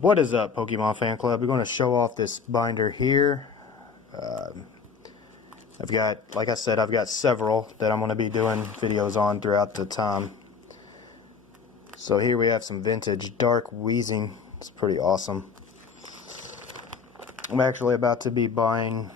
What is up, Pokemon Fan Club? We're going to show off this binder here. I've got, like I said, I've got several that I'm going to be doing videos on throughout the time. So here we have some vintage Dark Weezing. It's pretty awesome. I'm actually about to be buying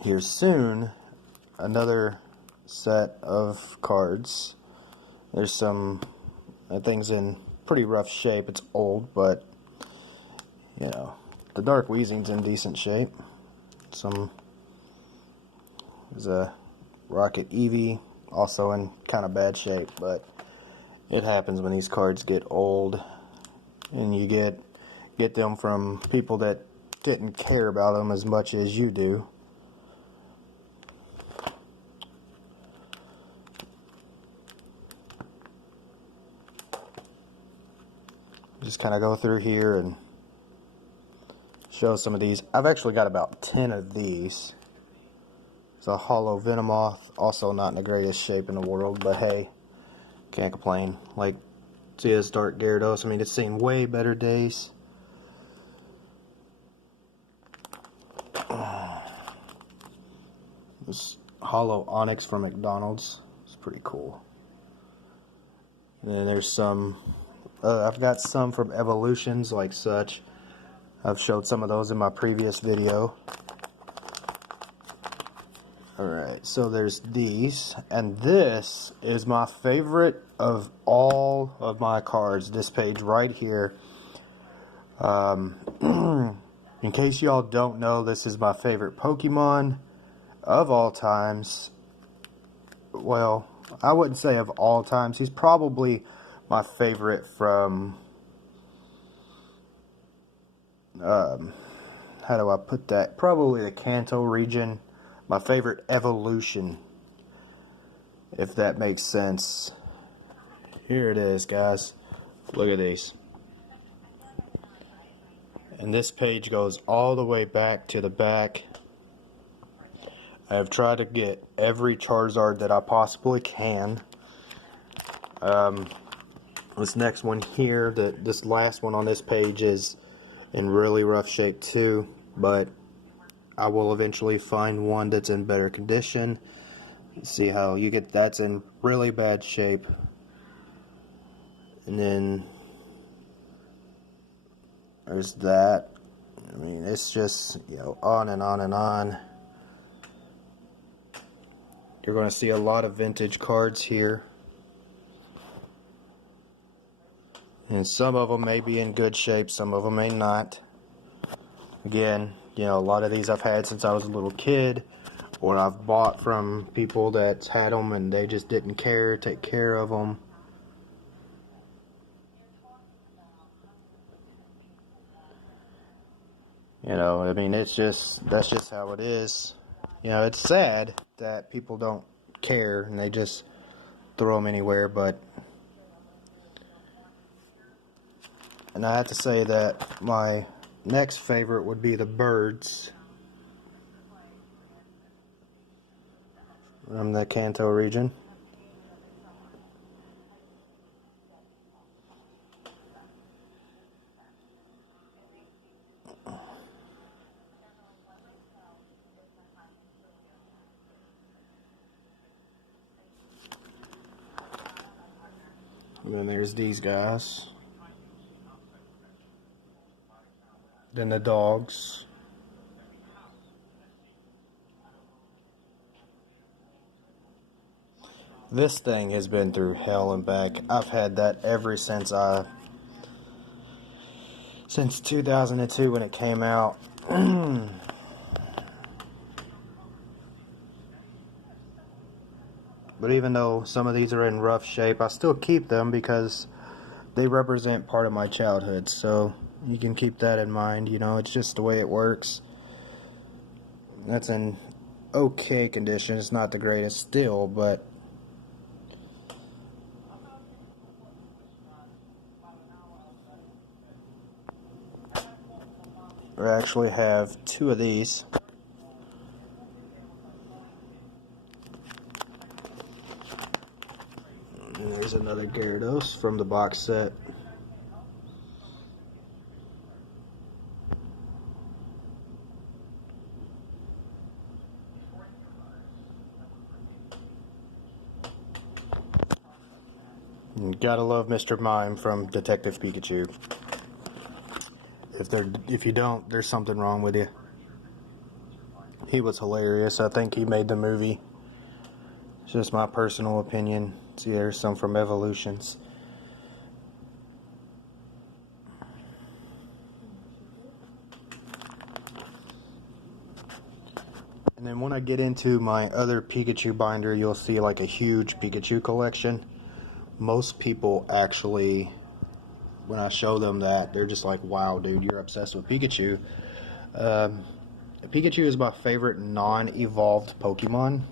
here soon another set of cards. There's some things in pretty rough shape. It's old, but you know, the Dark Weezing's in decent shape. There's a Rocket Eevee, also in kind of bad shape, but it happens when these cards get old, and you get them from people that didn't care about them as much as you do. Just kind of go through here and show some of these. I've actually got about 10 of these. It's a Hollow Venomoth, also not in the greatest shape in the world, but hey, can't complain. Like, see this Dark Gyarados? I mean, it's seen way better days. This Hollow Onix from McDonald's. It's pretty cool. And then there's some, I've got some from Evolutions like such. I've showed some of those in my previous video. Alright, so there's these, and this is my favorite of all of my cards, this page right here. In case y'all don't know, this is my favorite Pokemon of all times. Well, I wouldn't say of all times. He's probably my favorite from, how do I put that? Probably the Kanto region. My favorite evolution, if that makes sense. Here it is, guys. Look at these. And this page goes all the way back to the back. I have tried to get every Charizard that I possibly can. This next one here, this last one on this page is in really rough shape too, but I will eventually find one that's in better condition. See how you get that's in really bad shape. And then there's that. I mean, it's just, you know, on and on and on. You're going to see a lot of vintage cards here. And some of them may be in good shape, some of them may not. Again, you know, a lot of these I've had since I was a little kid, or I've bought from people that's had them and they just didn't take care of them. You know, I mean, that's just how it is. You know, it's sad that people don't care and they just throw them anywhere, but, and I have to say that my next favorite would be the birds from the Kanto region. And then there's these guys. Then the dogs. This thing has been through hell and back. I've had that ever since 2002 when it came out. But even though some of these are in rough shape, I still keep them because they represent part of my childhood. So you can keep that in mind. You know, it's just the way it works. That's in okay condition. It's not the greatest still, but I actually have 2 of these. And there's another Gyarados from the box set. You gotta love Mr. Mime from Detective Pikachu. If you don't, there's something wrong with you. He was hilarious. I think he made the movie. It's just my personal opinion. See, there's some from Evolutions. And then when I get into my other Pikachu binder, you'll see like a huge Pikachu collection. Most people actually, when I show them that, they're just like, wow, dude, you're obsessed with Pikachu. Pikachu is my favorite non-evolved Pokemon.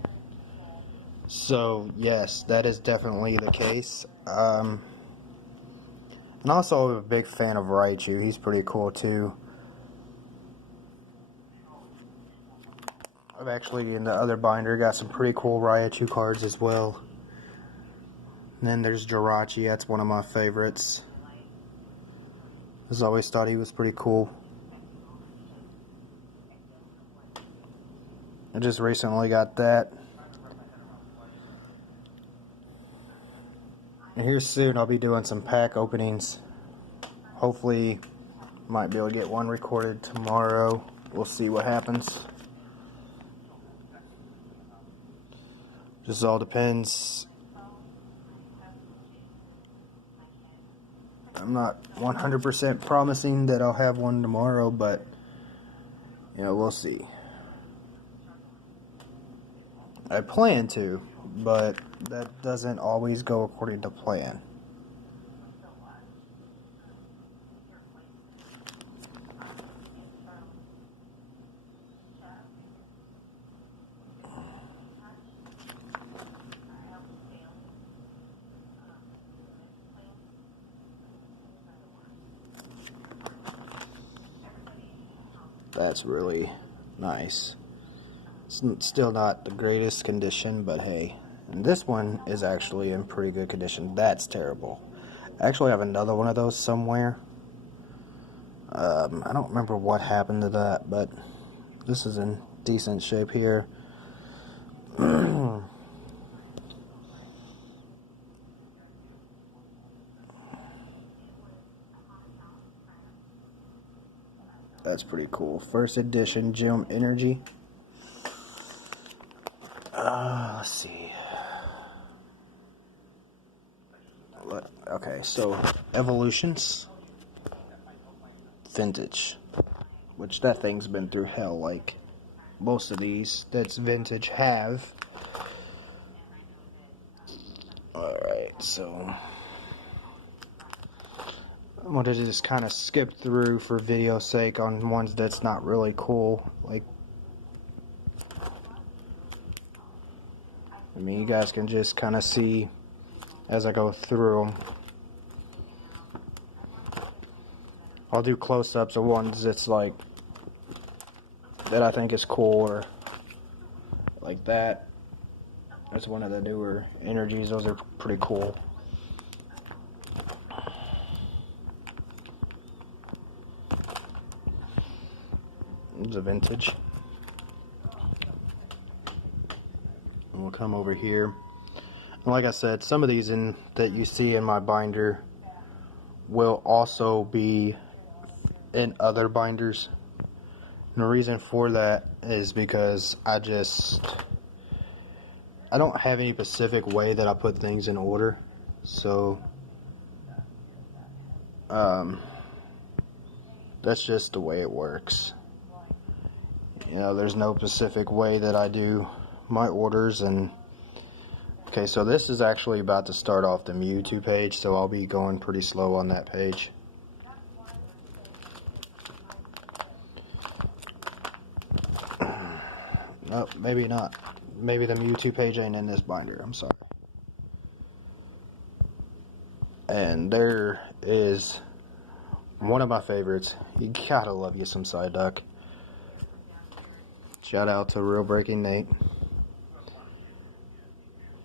So, yes, that is definitely the case. And also, I'm a big fan of Raichu. He's pretty cool, too. I've actually, in the other binder, got some pretty cool Raichu cards as well. And then there's Jirachi. That's one of my favorites. I've always thought he was pretty cool. I just recently got that. And here soon I'll be doing some pack openings. Hopefully, might be able to get one recorded tomorrow. We'll see what happens. Just all depends. I'm not 100% promising that I'll have one tomorrow, but you know, we'll see. I plan to, but that doesn't always go according to plan. That's really nice. It's still not the greatest condition, but hey. And this one is actually in pretty good condition. That's terrible. I actually have another one of those somewhere. I don't remember what happened to that, but this is in decent shape here. That's pretty cool. First edition Gym Energy. Let's see. Okay, so Evolutions. Vintage. Which that thing's been through hell, like most of these that's vintage have. Alright, so I'm going to just kind of skip through for video's sake on ones that's not really cool. Like, I mean, you guys can just kind of see as I go through them. I'll do close-ups of ones that's like, that I think is cool, or like that. That's one of the newer energies. Those are pretty cool. It's a vintage. And we'll come over here. And like I said, some of these that you see in my binder will also be in other binders. And the reason for that is because I don't have any specific way that I put things in order. So that's just the way it works. You know, there's no specific way that I do my orders. And okay, so this is actually about to start off the Mewtwo page, so I'll be going pretty slow on that page. Nope, maybe not. Maybe the Mewtwo page ain't in this binder. I'm sorry. And there is one of my favorites. You gotta love you some Psyduck. Shout out to Real Breaking Nate.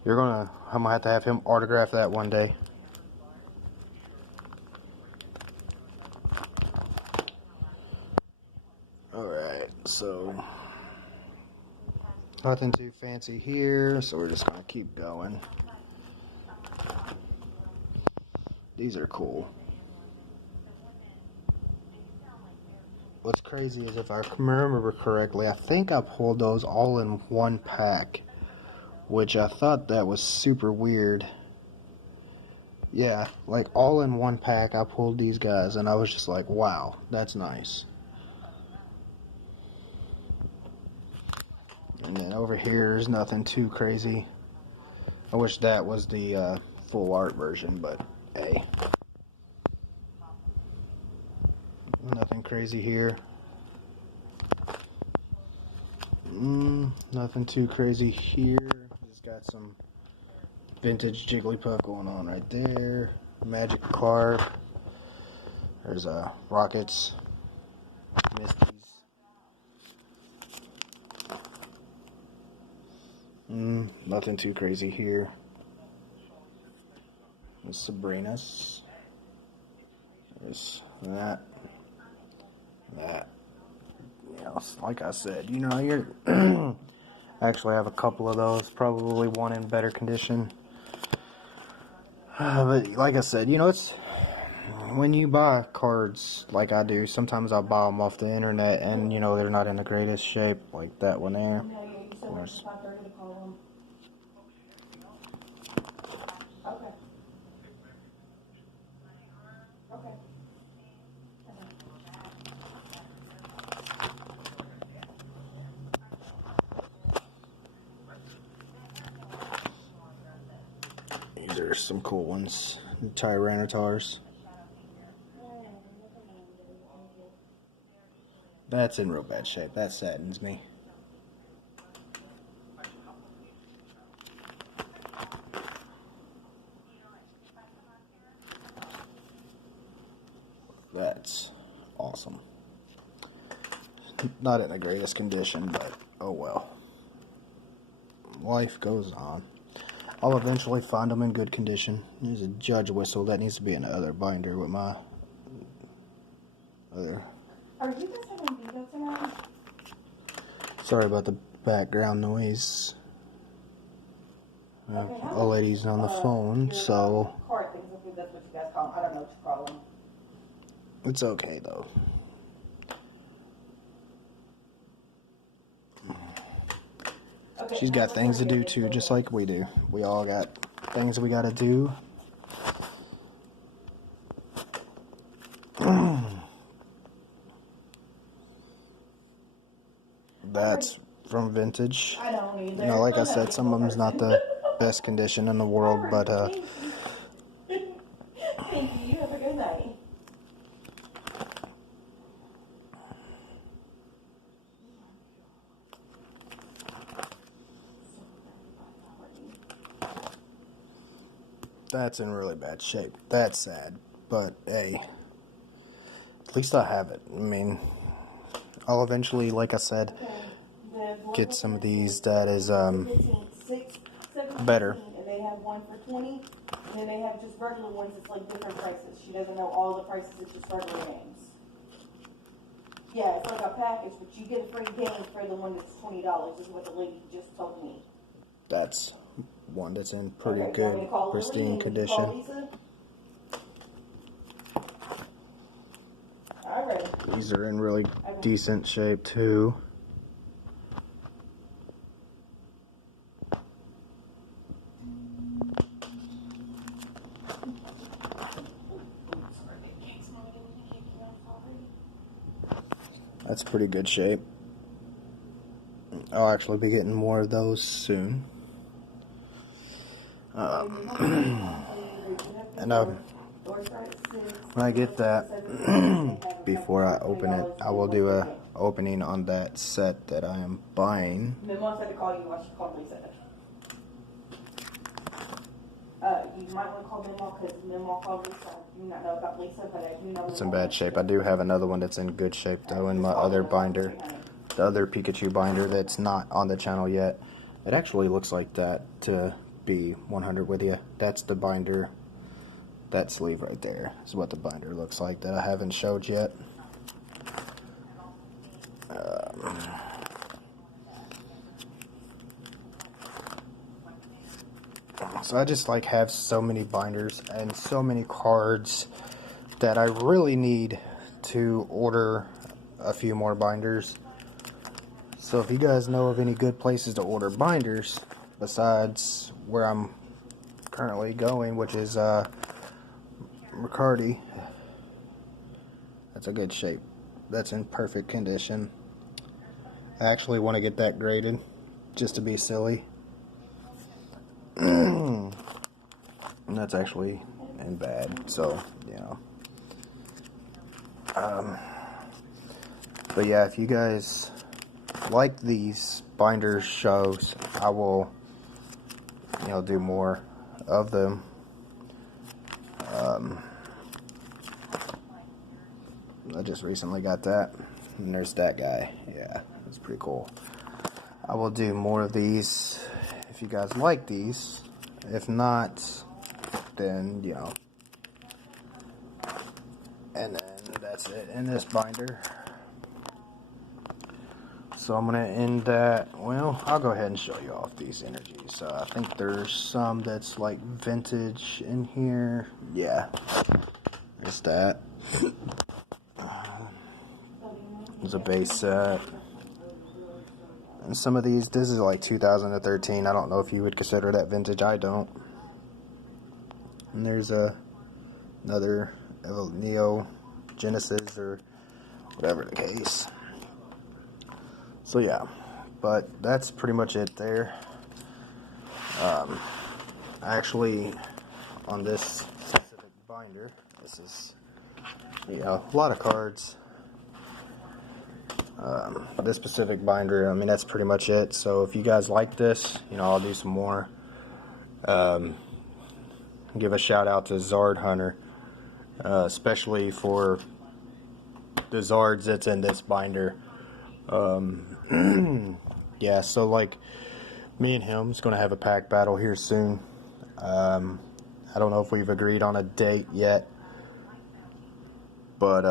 I'm gonna have to have him autograph that one day. Alright, so nothing too fancy here, so we're just gonna keep going. These are cool. What's crazy is if I remember correctly, I think I pulled those all in one pack, which I thought that was super weird. Yeah, like all in one pack I pulled these guys, and I was just like, wow, that's nice. And then over here, there's nothing too crazy. I wish that was the full art version, but hey. Nothing crazy here. Nothing too crazy here. Just got some vintage Jigglypuff going on right there. Magic Clark. There's Rockets. Misties. Nothing too crazy here. There's Sabrina's. There's that. You know, like I said, you know, you're I actually have a couple of those, probably one in better condition. But like I said, you know, it's when you buy cards like I do, sometimes I buy them off the internet and, you know, they're not in the greatest shape, like that one there. Of course. These are some cool ones. Tyranitars. That's in real bad shape. That saddens me. That's awesome. Not in the greatest condition, but oh well. Life goes on. I'll eventually find them in good condition. There's a Judge Whistle that needs to be in the other binder with my other. Are you guys having bingo tonight? Sorry about the background noise. A lady's on the phone, so. Card things, I think that's what you guys call them. I don't know what you call them. It's okay though. Okay, She's got things to do too, just like we do. We all got things we gotta do. That's from vintage. I don't either. You know, like I said, some of them's not the best condition in the world, but Thank you. You have a good night. that's in really bad shape. That's sad, but hey, at least I have it. I mean, I'll eventually, like I said, get some of these that is better. And they have one for 20, and then they have just regular ones. It's like different prices. She doesn't know all the prices. It's just regular names. Yeah, it's like a package, but you get a free game for the one that's $20. Is what the lady just told me. That's one that's in pretty Okay, good, pristine condition. Alright. These are in really decent shape too. That's pretty good shape. I'll actually be getting more of those soon. And when I get that, before I open it, I will do a opening on that set that I am buying. Mimo said to call you while she called Lisa. You might want to call Mimo because Mimo called Lisa. I do not know about Lisa, but I do know. It's in bad shape. I do have another one that's in good shape though in my other binder. The other Pikachu binder that's not on the channel yet. It actually looks like that, to be 100 with you. That's the binder. That sleeve right there is what the binder looks like that I haven't showed yet. So I just like have so many binders and so many cards that I really need to order a few more binders. So if you guys know of any good places to order binders besides where I'm currently going, which is Riccardi, that's a good shape. That's in perfect condition. I actually want to get that graded just to be silly. And that's actually in bad, so you know. But yeah, if you guys like these binder shows, I will, you know, do more of them. I just recently got that, and there's that guy. Yeah, that's pretty cool. I will do more of these if you guys like these. If not, then you know. And then that's it in this binder. So I'm gonna end that. Well, I'll go ahead and show you off these energies. I think there's some that's like vintage in here. Yeah, there's that. There's a base set. And some of these, this is like 2013. I don't know if you would consider that vintage. I don't. And there's another Neo Genesis or whatever the case. So yeah, but that's pretty much it there. Actually, on this specific binder, this is, you know, a lot of cards. This specific binder, I mean, that's pretty much it. So if you guys like this, you know, I'll do some more. Give a shout out to Zard Hunter, especially for the Zards that's in this binder. Yeah, so like me and him is going to have a pack battle here soon. I don't know if we've agreed on a date yet, but